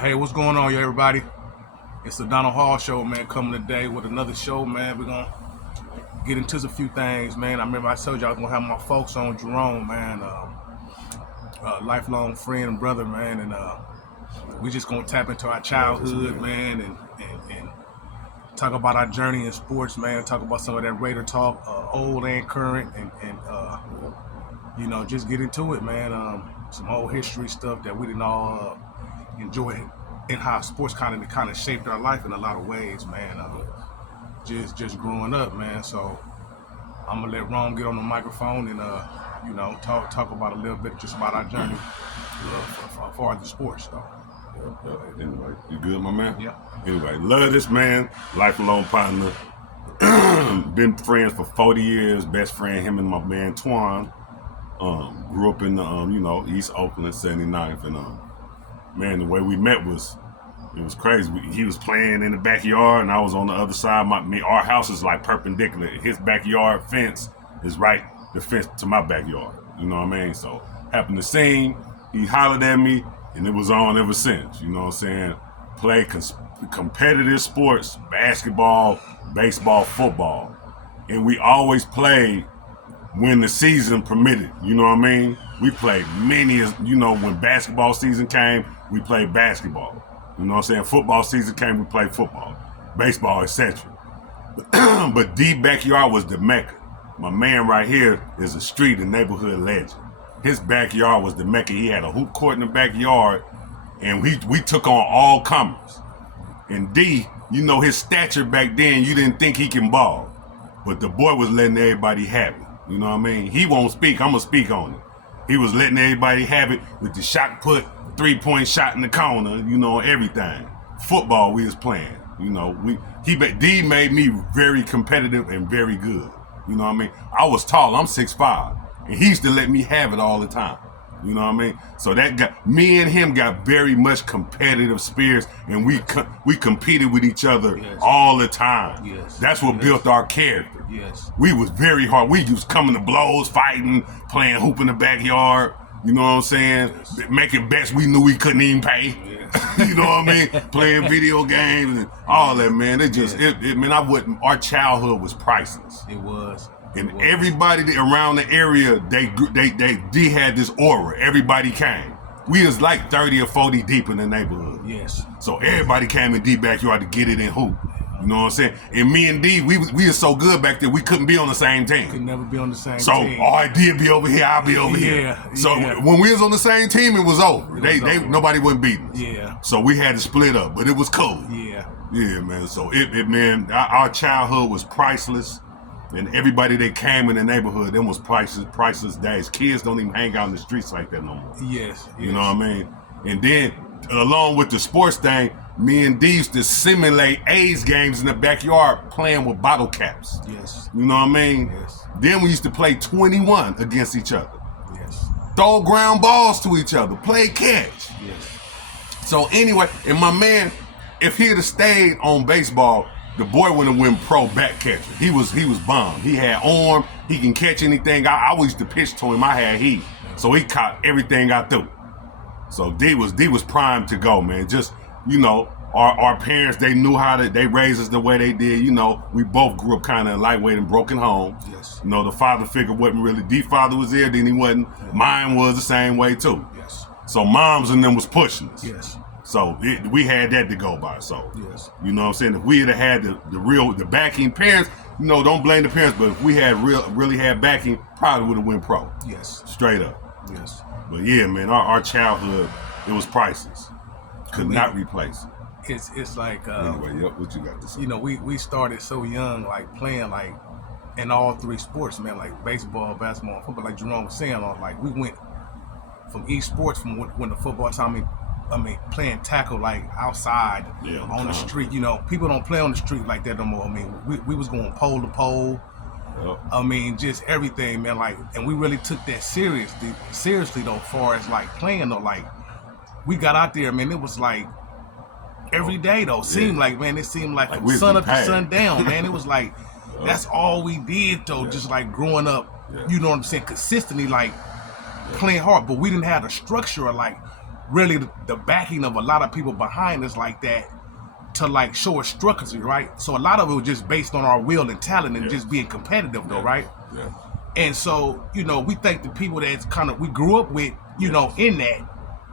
Hey, what's going on, everybody? It's the Donald Hall Show, man, coming today with another show, man. We're going to get into a few things, man. I remember I told you I was going to have my folks on, Jerome, man, lifelong friend and brother, man, and we just going to tap into our childhood, man, and talk about our journey in sports, man, talk about some of that Raider talk, old and current, and just get into it, man. Some old history stuff that we didn't all enjoy and how sports kind of shaped our life in a lot of ways, man. Just growing up, man. So I'm gonna let Rome get on the microphone and talk about a little bit just about our journey as far as the sports, though. Anyway, you good, my man? Yeah. Anyway, love this man, lifelong partner. Been friends for 40 years. Best friend, him and my man Twan. Grew up in the East Oakland, 79th, and man, the way we met was crazy. He was playing in the backyard, and I was on the other side. Our house is like perpendicular. His backyard fence is right the fence to my backyard. You know what I mean? So happened to see him. He hollered at me, and it was on ever since. You know what I'm saying? Play competitive sports, basketball, baseball, football, and we always played when the season permitted. You know what I mean? We played when basketball season came, we played basketball. You know what I'm saying? Football season came, we played football, baseball, etc. But D backyard was the Mecca. My man right here is a street and neighborhood legend. His backyard was the Mecca. He had a hoop court in the backyard, and we took on all comers. And D, his stature back then, you didn't think he can ball. But the boy was letting everybody have it. You know what I mean? He won't speak, I'm gonna speak on it. He was letting everybody have it with the shot put, 3-point shot in the corner, everything. Football we was playing, D made me very competitive and very good. You know what I mean? I was tall, I'm 6'5", and he used to let me have it all the time. You know what I mean? So me and him got very much competitive spirits, and we competed with each other all the time. Yes. That's what built our character. Yes. We was very hard. We was coming to blows, fighting, playing hoop in the backyard. You know what I'm saying? Yes. Making bets we knew we couldn't even pay. Yes. You know what I mean? Playing video games and all that, man. Our childhood was priceless. It was. And everybody around the area, they had this aura. Everybody came. We was like 30 or 40 deep in the neighborhood. Yes. So everybody came in D backyard to get it in hoop. You know what I'm saying? And me and D, we were so good back there, we couldn't be on the same team. Could never be on the same team. So RD be over here, I'll be over here. So when we was on the same team, it was over. Nobody wasn't beating us. Yeah. So we had to split up, but it was cool. Yeah. Yeah, man. So our childhood was priceless. And everybody that came in the neighborhood, them was priceless days. Kids don't even hang out in the streets like that no more. Yes. You know what I mean? And then, along with the sports thing, me and D used to simulate A's games in the backyard playing with bottle caps. Yes. You know what I mean? Yes. Then we used to play 21 against each other. Yes. Throw ground balls to each other. Play catch. Yes. So anyway, and my man, if he'd have stayed on baseball, the boy wouldn't win pro back catcher. He was bummed. He had arm. He can catch anything. I always used to pitch to him. I had heat. So he caught everything I threw. So D was primed to go, man. Just, our parents, they knew they raised us the way they did. We both grew up kind of lightweight and broken home. Yes. The father figure wasn't really, D father was there, then he wasn't. Yeah. Mine was the same way too. Yes. So moms and them was pushing us. Yes. So we had that to go by. So, yes. You know what I'm saying? If we had had the backing parents, don't blame the parents, but if we had really had backing, probably would have went pro. Yes. Straight up. Yes. But yeah, man, our childhood, it was priceless. Could not replace it. It's like anyway, what you got to say? We started so young, like playing like in all three sports, man, like baseball, basketball, and football. Like Jerome was saying, we went from each sports from when the football time. Playing tackle like outside on the street. People don't play on the street like that no more. We was going pole to pole. Yep. Just everything, man. And we really took that seriously though, far as like playing though. Like we got out there, man. It was like every day though. It seemed like from sun up to sundown, man. It was like that's all we did though. Just like growing up, you know what I'm saying, consistently like playing hard. But we didn't have the structure of like really the backing of a lot of people behind us like that to like show us structure, right? So a lot of it was just based on our will and talent and just being competitive, though, right? Yeah. And so, you know, we thank the people that kind of we grew up with, you know, in that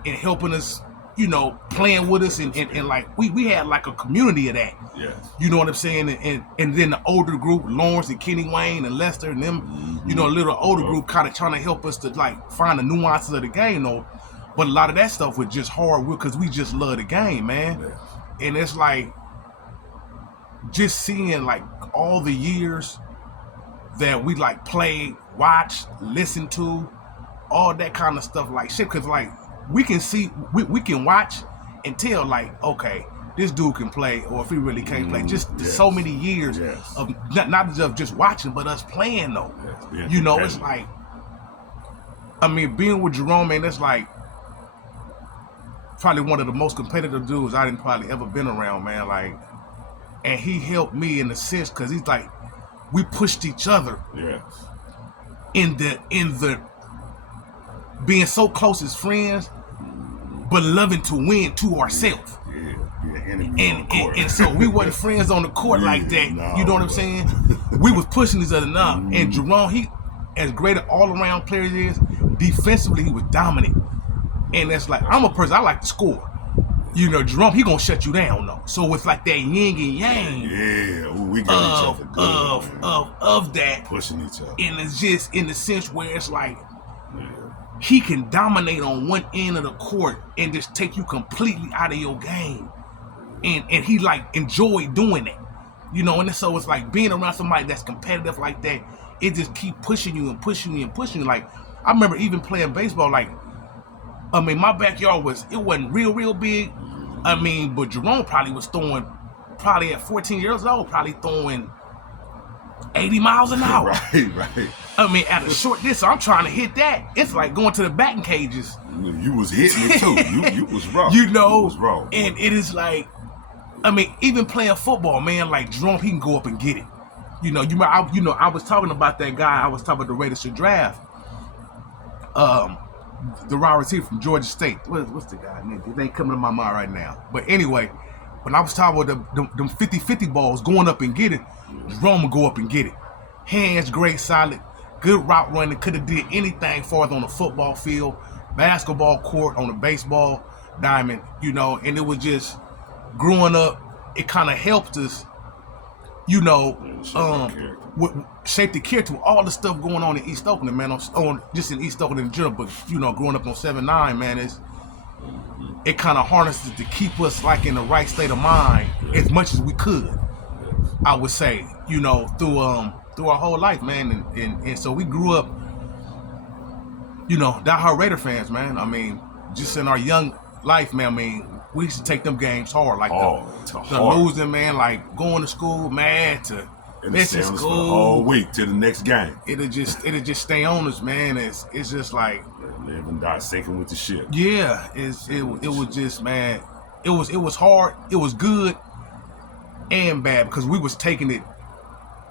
and helping us, you know, playing with us and like we had like a community of that. Yes. You know what I'm saying? And then the older group, Lawrence and Kenny Wayne and Lester and them, you know, a little older group kind of trying to help us to like find the nuances of the game, though. But a lot of that stuff was just hard work because we just love the game, man. Yeah. And it's like just seeing like all the years that we like played, watched, listened to, all that kind of stuff like shit. Cause like we can see, we can watch and tell like, okay, this dude can play, or if he really can't play. Just so many years of not just watching, but us playing though. Yes. You know, it's like, I mean, being with Jerome, man, that's like probably one of the most competitive dudes I didn't probably ever been around, man. Like, and he helped me in a sense because he's like, we pushed each other. Yes. In the being so close as friends, but loving to win to ourselves. And so we wasn't friends on the court like that. No, you know what I'm saying? We was pushing each other now. And Jerome, he as great an all-around player as he is, defensively he was dominant. And that's like, I'm a person, I like to score. You know, Jerome, he gonna shut you down though. So it's like that yin and yang. Yeah, we got each other good, of that. Pushing each other. And it's just in the sense where it's like, he can dominate on one end of the court and just take you completely out of your game. And he like enjoyed doing it. You know, and so it's like being around somebody that's competitive like that, it just keep pushing you and pushing you and pushing you. Like, I remember even playing baseball, like, I mean, my backyard wasn't real big. I mean, but Jerome probably was throwing, probably at 14 years old, probably throwing 80 miles an hour. Right. I mean, at a short distance, I'm trying to hit that. It's like going to the batting cages. You was hitting it too. You was raw. You know, you was raw. And it is like, I mean, even playing football, man, like Jerome, he can go up and get it. You know, I was talking about that guy. I was talking about the Raiders to draft. The wide receiver from Georgia State. What's the guy name? It ain't coming to my mind right now. But anyway, when I was talking about them 50-50 balls going up and get it, Jerome would go up and get it. Hands great, solid, good route running. Could have did anything for us on the football field, basketball court, on the baseball diamond. You know, and it was just growing up. It kind of helped us. You know, shape the character with all the stuff going on in East Oakland, man. On just in East Oakland in general, but you know, growing up on 7-9, man, it kind of harnesses to keep us like in the right state of mind as much as we could. I would say, you know, through our whole life, man, and so we grew up, you know, diehard Raider fans, man. I mean, just in our young life, man. I mean, we used to take them games hard, like the losing, man, like going to school mad to missing school for the whole week to the next game. It'll just stay on us, man. It's just like live and die sinking with the ship. Yeah, it was just, man. It was hard. It was good and bad because we was taking it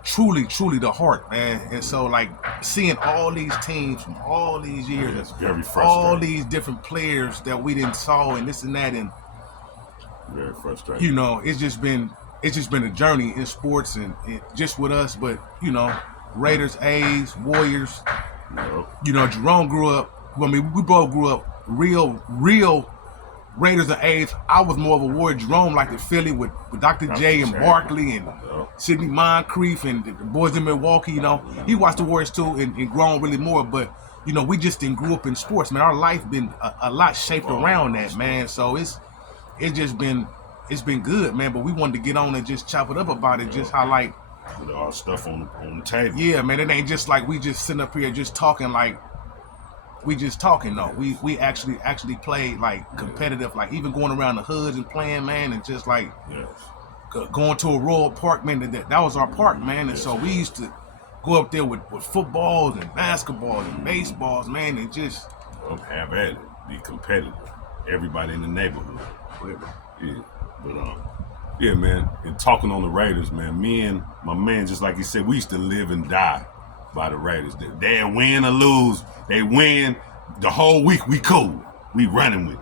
truly to heart, man. And so like seeing all these teams from all these years, that's very frustrating. All these different players that we didn't saw and this and that, and very frustrating. You know, it's just been a journey in sports and just with us, but you know, Raiders, A's, Warriors. Yep. You know, Jerome grew up. I mean, we both grew up real Raiders and A's. I was more of a Warrior. Jerome like the Philly with Dr. J and Barkley and Sidney Moncrief and the boys in Milwaukee. You know, he watched the Warriors too and grown really more. But you know, we just didn't grew up in sports, man. Our life been a lot shaped around that, man. So it's been good, man. But we wanted to get on and just chop it up about it, just how like with all stuff on the table. Yeah, man. It ain't just like we just sitting up here just talking like. We just talking though. We actually played like competitive, like even going around the hoods and playing, man, and just like going to a Royal Park, man. That was our park, man. And so we used to go up there with footballs and basketballs and baseballs, man, and just have at it, be competitive. Everybody in the neighborhood. Yeah, but yeah, man. And talking on the Raiders, man. Me and my man, just like he said, we used to live and die by the Raiders. They win or lose, they win the whole week. We cool. We running with it.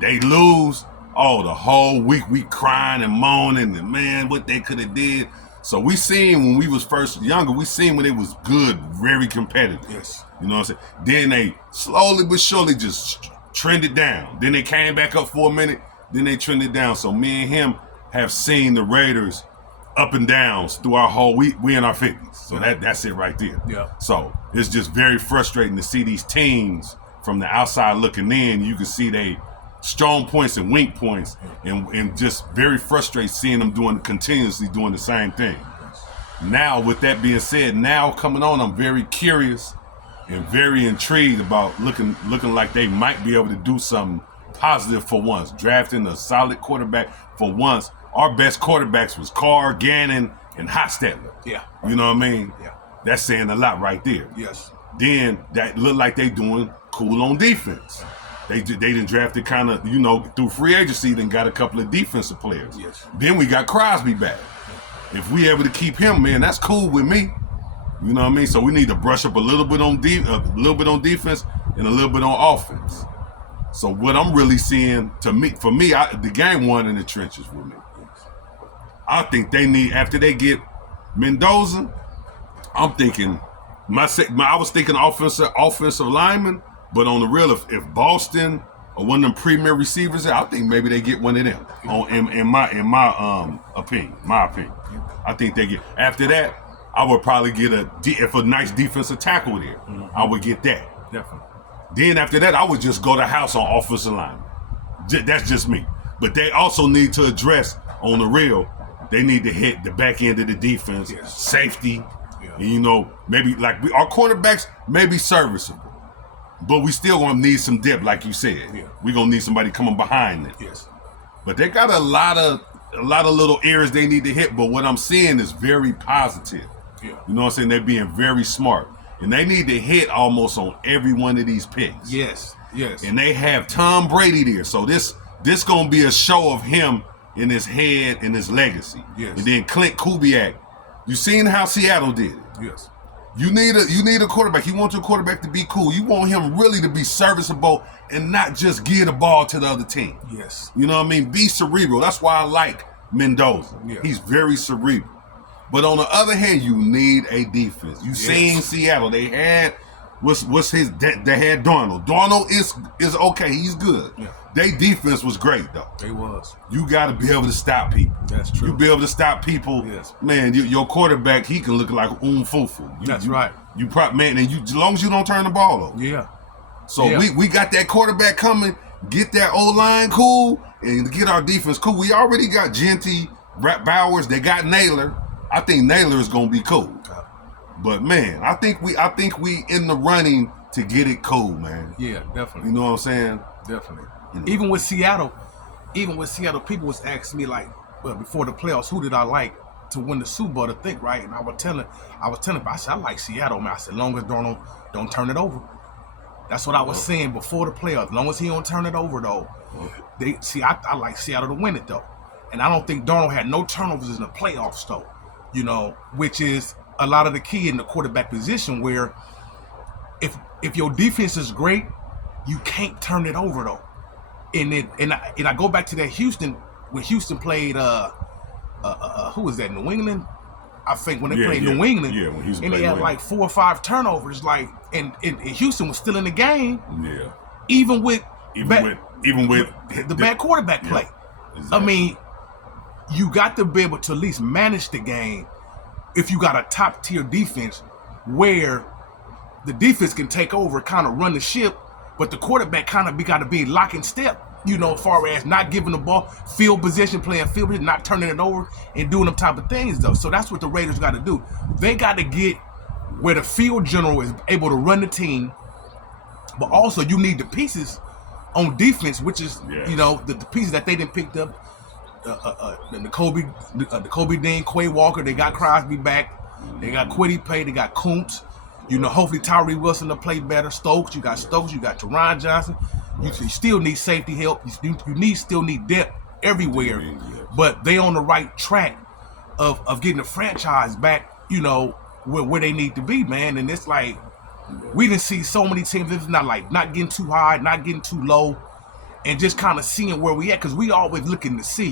They lose. Oh, the whole week we crying and moaning and man, what they could have did. So we seen when we was first younger, we seen when it was good, very competitive. Yes. You know what I'm saying? Then they slowly but surely just trended down. Then they came back up for a minute. Then they trended down. So me and him have seen the Raiders up and downs through our whole we in our 50s. So that's it right there. Yeah. So it's just very frustrating to see these teams from the outside looking in. You can see they strong points and weak points, and just very frustrated seeing them continuously doing the same thing. Now, with that being said, now coming on, I'm very curious and very intrigued about looking like they might be able to do something positive for once. Drafting a solid quarterback for once. Our best quarterbacks was Carr, Gannon, and Hostetler. Yeah. You know what I mean? Yeah. That's saying a lot right there. Yes. Then that look like they doing cool on defense. They done drafted kind of, through free agency, then got a couple of defensive players. Yes. Then we got Crosby back. If we able to keep him, man, that's cool with me. You know what I mean? So we need to brush up a little bit on defense and a little bit on offense. So what I'm really seeing, for me, the game won in the trenches with me. I think they need, after they get Mendoza, I'm thinking, I was thinking offensive lineman, but on the real, if Boston or one of them premier receivers, I think maybe they get one of them. In my opinion, I think they get. After that, I would probably get if a nice defensive tackle there, I would get that. Definitely. Then after that, I would just go to house on offensive line. That's just me. But they also need to address on the real. They need to hit the back end of the defense, safety, and maybe like our quarterbacks may be serviceable, but we still gonna need some depth, like you said. Yeah. We gonna need somebody coming behind them. Yes. But they got a lot of little areas they need to hit. But what I'm seeing is very positive. Yeah. You know what I'm saying? They're being very smart, and they need to hit almost on every one of these picks. Yes. Yes. And they have Tom Brady there, so this gonna be a show of him in his head and his legacy. Yes. And then Clint Kubiak, you seen how Seattle did it. Yes. You need a quarterback. You want your quarterback to be cool. You want him really to be serviceable and not just give the ball to the other team. Yes. You know what I mean? Be cerebral. That's why I like Mendoza. Yeah. He's very cerebral. But on the other hand, you need a defense. You seen Seattle. They had they had Darnold. Darnold is okay. He's good. Yeah. Their defense was great though. They was. You got to be able to stop people. That's true. You be able to stop people. Yes. Man, your quarterback, he can look like Fufu. That's right. You man, and as long as you don't turn the ball over. Yeah. So we got that quarterback coming. Get that O-line cool and get our defense cool. We already got Genty, Bowers. They got Naylor. I think Naylor is gonna be cool. But man, I think we in the running to get it cool, man. Yeah, definitely. You know what I'm saying? Definitely. Even with Seattle, people was asking me like, well, before the playoffs, who did I like to win the Super Bowl to think, right? And I was telling, I said, I like Seattle, man. I said, long as Darnold don't turn it over. That's what I was saying before the playoffs. As long as he don't turn it over, though. I like Seattle to win it, though. And I don't think Darnold had no turnovers in the playoffs, though. Which is a lot of the key in the quarterback position, where if your defense is great, you can't turn it over, though. And I go back to that Houston, when Houston played who was that, New England? I think when they played New England, when Houston and they had like 4 or 5 turnovers, like and Houston was still in the game. Yeah. Even with the bad quarterback play. Exactly. I mean, you got to be able to at least manage the game if you got a top tier defense where the defense can take over, kind of run the ship, but the quarterback kind of got to be lock and step, as far as not giving the ball, field position, playing field position, not turning it over and doing them type of things, though. So that's what the Raiders got to do. They got to get where the field general is able to run the team, but also you need the pieces on defense, which is, the pieces that they didn't pick up. The Kobe Dean, Quay Walker, they got Crosby back, they got Quiddy Pay, they got Kuntz. Hopefully Tyree Wilson to play better. Stokes, you got Teron Johnson. You still need safety help. You still need depth everywhere. But they on the right track of getting the franchise back, where they need to be, man. And it's like we didn't see so many teams. It's not like not getting too high, not getting too low. and just kind of seeing where we at, because we always looking to see,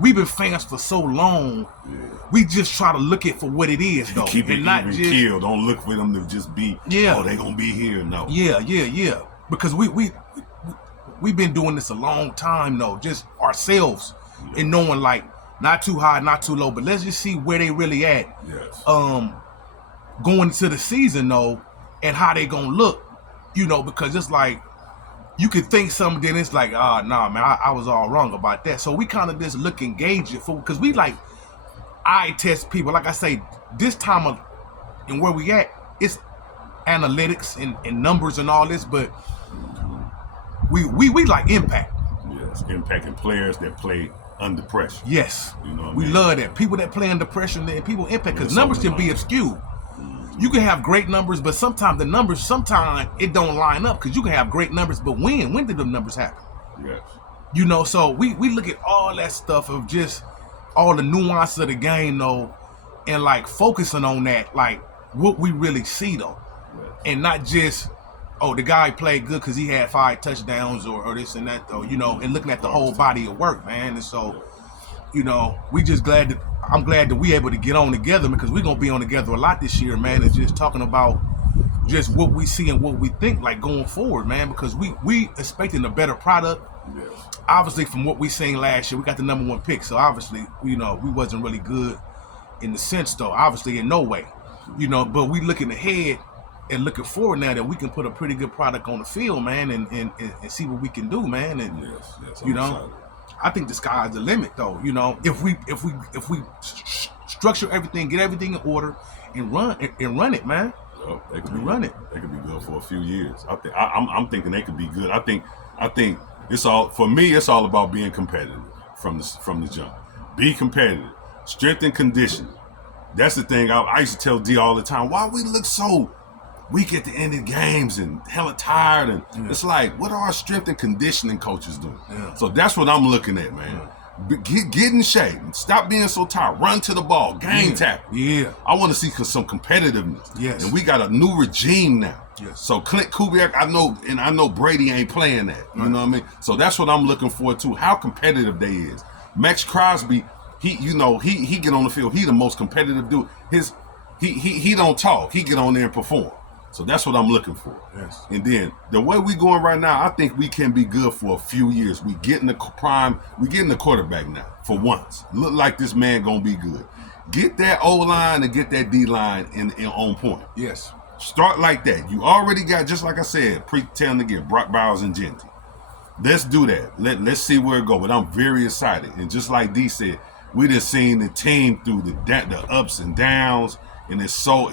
we've been fans for so long. Yeah. We just try to look at for what it is, though. Keep it and not even just kill. Don't look for them to just be, oh, they gonna be here. No. Yeah. Because we've been doing this a long time, though, just ourselves, and knowing, like, not too high, not too low, but let's just see where they really at. Yes. Going into the season, though, and how they gonna look, because it's like, you could think something, then it's like, nah, man, I was all wrong about that. So we kind of just look and gauge it for, because we like, eye test people. Like I say, this time of, and where we at, it's analytics and numbers and all this, but we like impact. Yes, impacting players that play under pressure. Yes, we love that. People that play under pressure and people impact, because numbers can be obscure. You can have great numbers, but sometimes it don't line up, because you can have great numbers, but when did the numbers happen? Yes. So we look at all that stuff of just all the nuances of the game, though, and like focusing on that, like what we really see, though, and not just, the guy played good because he had 5 touchdowns or this and that, though, and looking at the whole body of work, man. And so, we just I'm glad that we able to get on together, because we're gonna be on together a lot this year, man, and just talking about just what we see and what we think, like, going forward, man, because we expecting a better product. Yes. Obviously, from what we seen last year, we got the #1 pick, so obviously, we wasn't really good in the sense, though, obviously, in no way, but we looking ahead and looking forward now that we can put a pretty good product on the field, man, and see what we can do, man, and yes, I'm excited. I think the sky's the limit, though. If we structure everything, get everything in order, and run it, man. Oh, they could run it. They could be good for a few years. I'm thinking they could be good. I think it's all, for me. It's all about being competitive from the jump. Be competitive, strength and conditioning. That's the thing. I used to tell D all the time. Why we look so weak at the end of games and hella tired, and it's like, what are our strength and conditioning coaches doing? So that's what I'm looking at, man. Get in shape. Stop being so tired. Run to the ball. Game tackle. Yeah. I want to see some competitiveness. Yes. And we got a new regime now. Yes. So Clint Kubiak, I know Brady ain't playing that. You know what I mean? So that's what I'm looking for too. How competitive they is. Max Crosby, he get on the field. He the most competitive dude. He don't talk. He get on there and perform. So that's what I'm looking for. Yes. And then the way we going right now, I think we can be good for a few years. We getting the prime. We getting the quarterback now for once. Look like this man gonna be good. Get that O line and get that D line in on point. Yes. Start like that. You already got, just like I said, pretend to get Brock Bowers and Genty. Let's do that. Let's see where it go. But I'm very excited. And just like D said, we done seen the team through the ups and downs. And it's so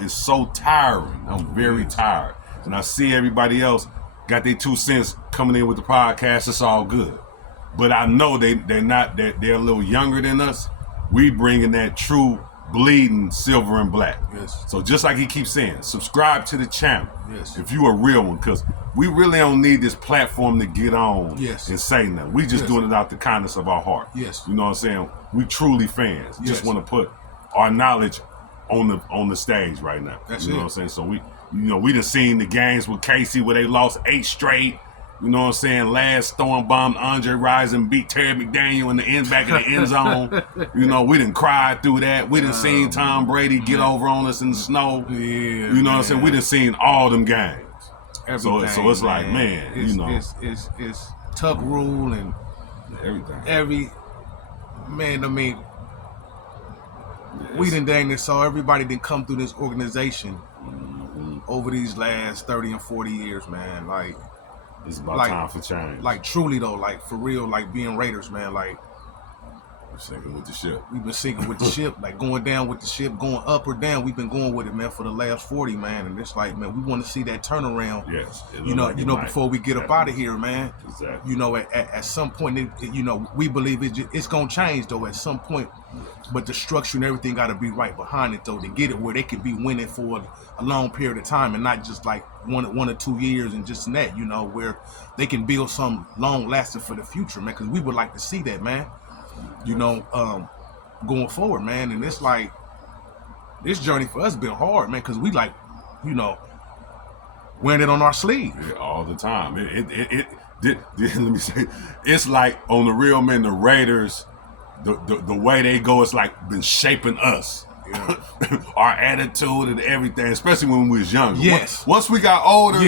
tiring. I'm very tired. And I see everybody else got their 2 cents coming in with the podcast. It's all good. But I know they're a little younger than us. We bringing that true bleeding silver and black. Yes. So just like he keeps saying, subscribe to the channel. Yes. If you a real one, because we really don't need this platform to get on and say nothing. We just doing it out the kindness of our heart. Yes. You know what I'm saying? We truly fans. Yes. Just want to put our knowledge on the stage right now. That's you know it. what I'm saying? So we done seen the games with Casey where they lost 8 straight. You know what I'm saying? Last throwing bomb, Andre Rison beat Terry McDaniel in the end back in the end zone. We done cried through that. We done seen Tom Brady get over on us in the snow. Yeah. You know what I'm saying? We done seen all them games. Everything, so it's like, man, it's Tuck rule and everything. We done dang this, so everybody done come through this organization over these last 30 and 40 years, man. Like, it's about time for change. Like, truly though, like, for real, like, being Raiders, man, like, we're sinking with the ship. We've been sinking with the ship, like going down with the ship, going up or down. We've been going with it, man, for the last 40, man. And it's like, man, we want to see that turnaround. Yes. Before we get up out of here, man. Exactly. At some point, we believe it's gonna change though at some point. But the structure and everything got to be right behind it though to get it where they can be winning for a long period of time and not just like one or 2 years and just that, where they can build some long lasting for the future, man. Because we would like to see that, man. Going forward, man. And it's like, this journey for us been hard, man, because we like, wearing it on our sleeve. Yeah, all the time. let me say, it's like on the real, man, the Raiders, the way they go, it's like been shaping us. Yeah. Our attitude and everything, especially when we was younger. Yes. Once we got older,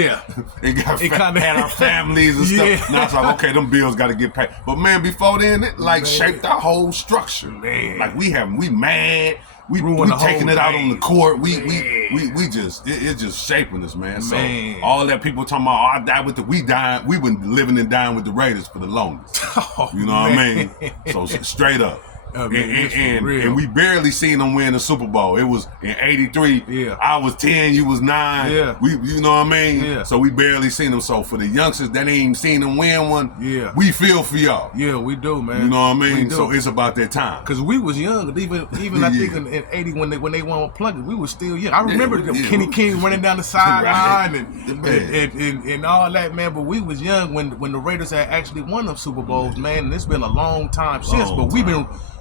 it had our families and stuff. Now it's like, okay, them bills got to get paid. But man, before then, it like shaped our whole structure. Man. Like we mad. We taking it out on the court. It's just shaping us, man. So all that people talking about, oh, I died with we been living and dying with the Raiders for the longest. You know what I mean? So straight up. And we barely seen them win the Super Bowl. It was in '83. Yeah. I was 10, you was 9. Yeah. You know what I mean? Yeah. So we barely seen them. So for the youngsters that ain't even seen them win one, we feel for y'all. Yeah, we do, man. You know what I mean? So it's about that time. Cause we was young. Even I think in '80 when they won with Plunkett, we was still young. I remember Kenny King running down the sideline and all that, man. But we was young when the Raiders had actually won them Super Bowls, man. And it's been a long time since. But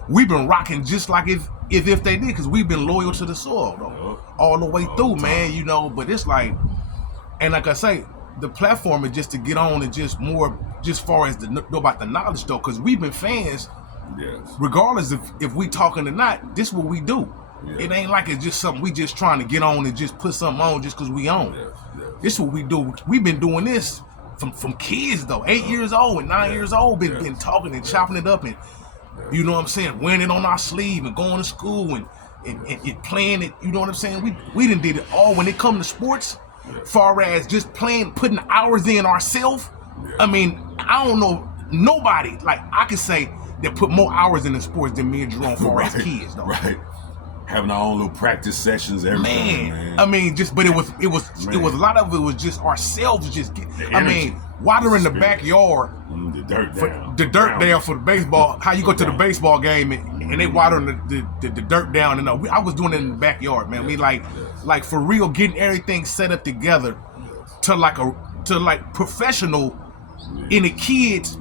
we've been rocking just like if they did, because we've been loyal to the soil though, all the way through, man. You know, but it's like, and like I say, the platform is just to get on and just more, just far as to know about the knowledge though, because we've been fans, regardless if we talking or not. This what we do. It ain't like it's just something we just trying to get on and just put something on just because we own. This what we do. We've been doing this from kids though, 8 years old and 9 years old, been talking and chopping it up and. You know what I'm saying? Wearing it on our sleeve and going to school and playing it. You know what I'm saying? We done did it all when it come to sports. Far as just playing, putting hours in ourselves. I mean, I don't know nobody like I could say that put more hours in the sports than me and Jerome far as kids though. Right. Having our own little practice sessions, everything. Man. I mean, but it was a lot of it was just ourselves just water in the backyard. The dirt down for the baseball. How you go to the baseball game and they watering the dirt down. And I was doing it in the backyard, man. We like for real, getting everything set up together to like professional in the kids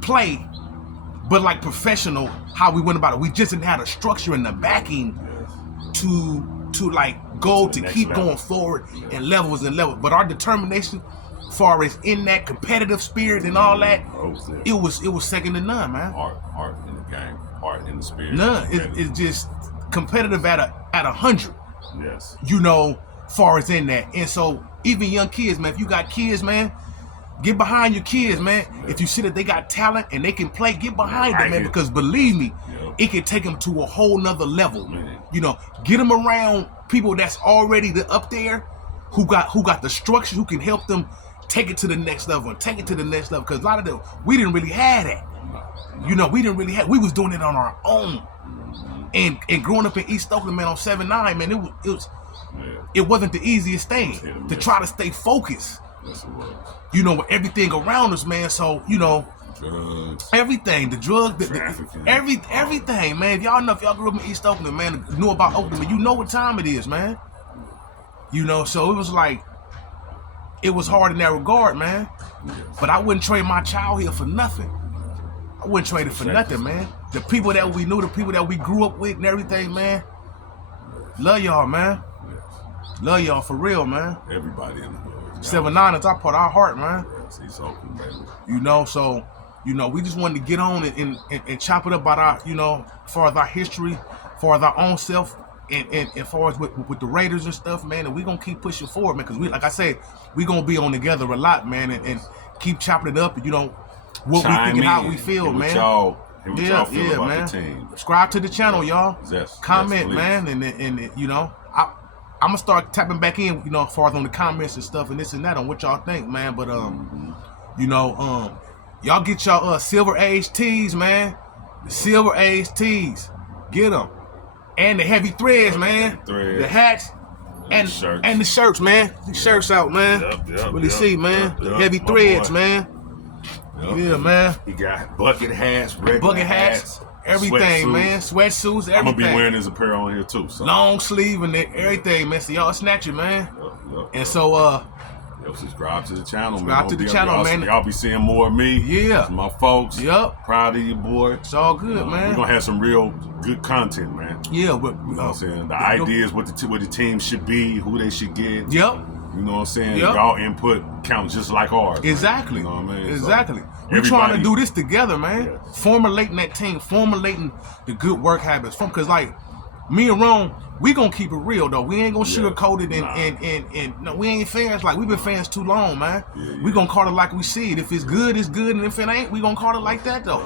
play, but like professional how we went about it. We just didn't have a structure and the backing to like go to keep going forward and levels. But our determination, far as in that competitive spirit and all that, it was second to none, man. Art in the game, art in the spirit. None. It's just competitive at 100. Yes. You know, far as in that. And so even young kids, man, if you got kids, man, get behind your kids, man. If you see that they got talent and they can play, get behind them, man. Because believe me, it can take them to a whole nother level. Man. You know, get them around people that's already up there, who got the structure, who can help them take it to the next level and take it to the next level. Because a lot of them, we didn't really have that. You know, we was doing it on our own. And growing up in East Oakland, man, on 7-9, man, it wasn't the easiest thing to try to stay focused. Yes, it was. You know, with everything around us, man. So, you know, drugs, everything, the drugs, everything, man. If y'all grew up in East Oakland, man, knew about Oakland, man, you know what time it is, man. You know, so it was like, it was hard in that regard, man. Yes. But I wouldn't trade my child here for nothing. I wouldn't trade it for nothing, man. The people that we knew, the people that we grew up with and everything, man. Love y'all, man. Love y'all for real, man. Everybody in the hood. 7-9 is our part of our heart, man. Yes, he's open, baby. You know, so, you know, we just wanted to get on and chop it up about our, you know, as far as our history, as far as our own self, and as far as with the Raiders and stuff, man. And we gonna keep pushing forward, man, because we, like I said, we gonna be on together a lot, man, and keep chopping it up, and you know, what we think and how we feel, man. Y'all feel about man. The team. Subscribe to the channel, y'all. Yes. Comment, yes, man, and you know, I'm gonna start tapping back in, you know, as far as on the comments and stuff and this and that on what y'all think, man. But you know, y'all get y'all Silver Age tees, man. The Silver Age tees, get them, and the heavy threads, man. The hats. And the shirts, man. The shirts out, man. Really see, man. The heavy threads, man. Yeah, man. He got bucket hats, regular hats, everything, man. Sweatsuits, everything. I'm gonna be wearing his apparel on here too. So. Long sleeve and everything, man. So y'all snatch it, man. And so, subscribe to the channel, man. Subscribe to the channel, man. Y'all be seeing more of me. Yeah. My folks. Yep. Proud of you, boy. It's all good, man. We're gonna have some real good content, man. Yeah, but you know what I'm saying? The ideas, what the team should be, who they should get. Yep. You know what I'm saying? Yep. Y'all input count just like ours. Exactly. You know what I mean? Exactly. So, We're trying to everybody- do this together, man. Yes. Formulating that team, formulating the good work habits. Cause like me and Rome, we gonna keep it real though. We ain't gonna sugarcoat it and no, we ain't fans. Like we've been fans too long, man. We gonna call it like we see it. If it's good, it's good, and if it ain't, we gonna call it like that though.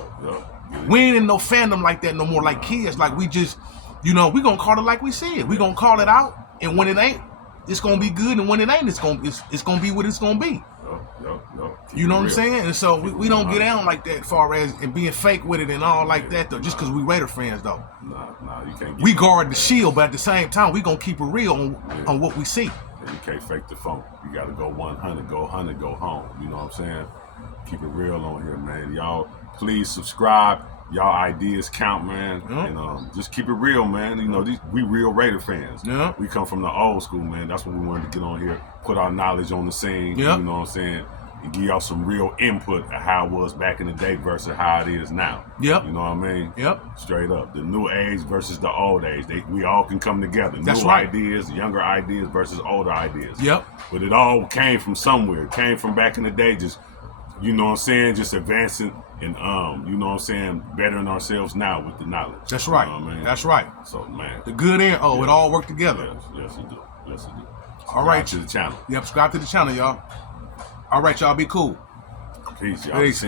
We ain't in no fandom like that no more. Like kids, like we just, we gonna call it like we see it. We gonna call it out, and when it ain't, it's gonna be good, and when it ain't, it's gonna be what it's gonna be. You know what I'm saying? And so we don't get down like that, far as and being fake with it and all like that though. Just because we Raider fans though. Nah, you can't. We guard the shield, but at the same time, we gonna keep it real on what we see. And you can't fake the funk. You gotta go 100, go 100, go home. You know what I'm saying? Keep it real on here, man. Y'all, please subscribe. Y'all ideas count, man. And just keep it real, man. You know, we real Raider fans. We come from the old school, man. That's when we wanted to get on here, put our knowledge on the scene. You know what I'm saying? And give y'all some real input of how it was back in the day versus how it is now. You know what I mean? Straight up. The new age versus the old age. We all can come together. That's new right. ideas, younger ideas versus older ideas. But it all came from somewhere. It came from back in the day, just, you know what I'm saying, just advancing and, you know what I'm saying, bettering ourselves now with the knowledge. That's right. You know what I mean? That's right. So, man. The good and it all work together. Yes, it do. Yes, it do. All right. Subscribe to the channel. Subscribe to the channel, y'all. All right, y'all. Be cool. Peace, y'all. Peace.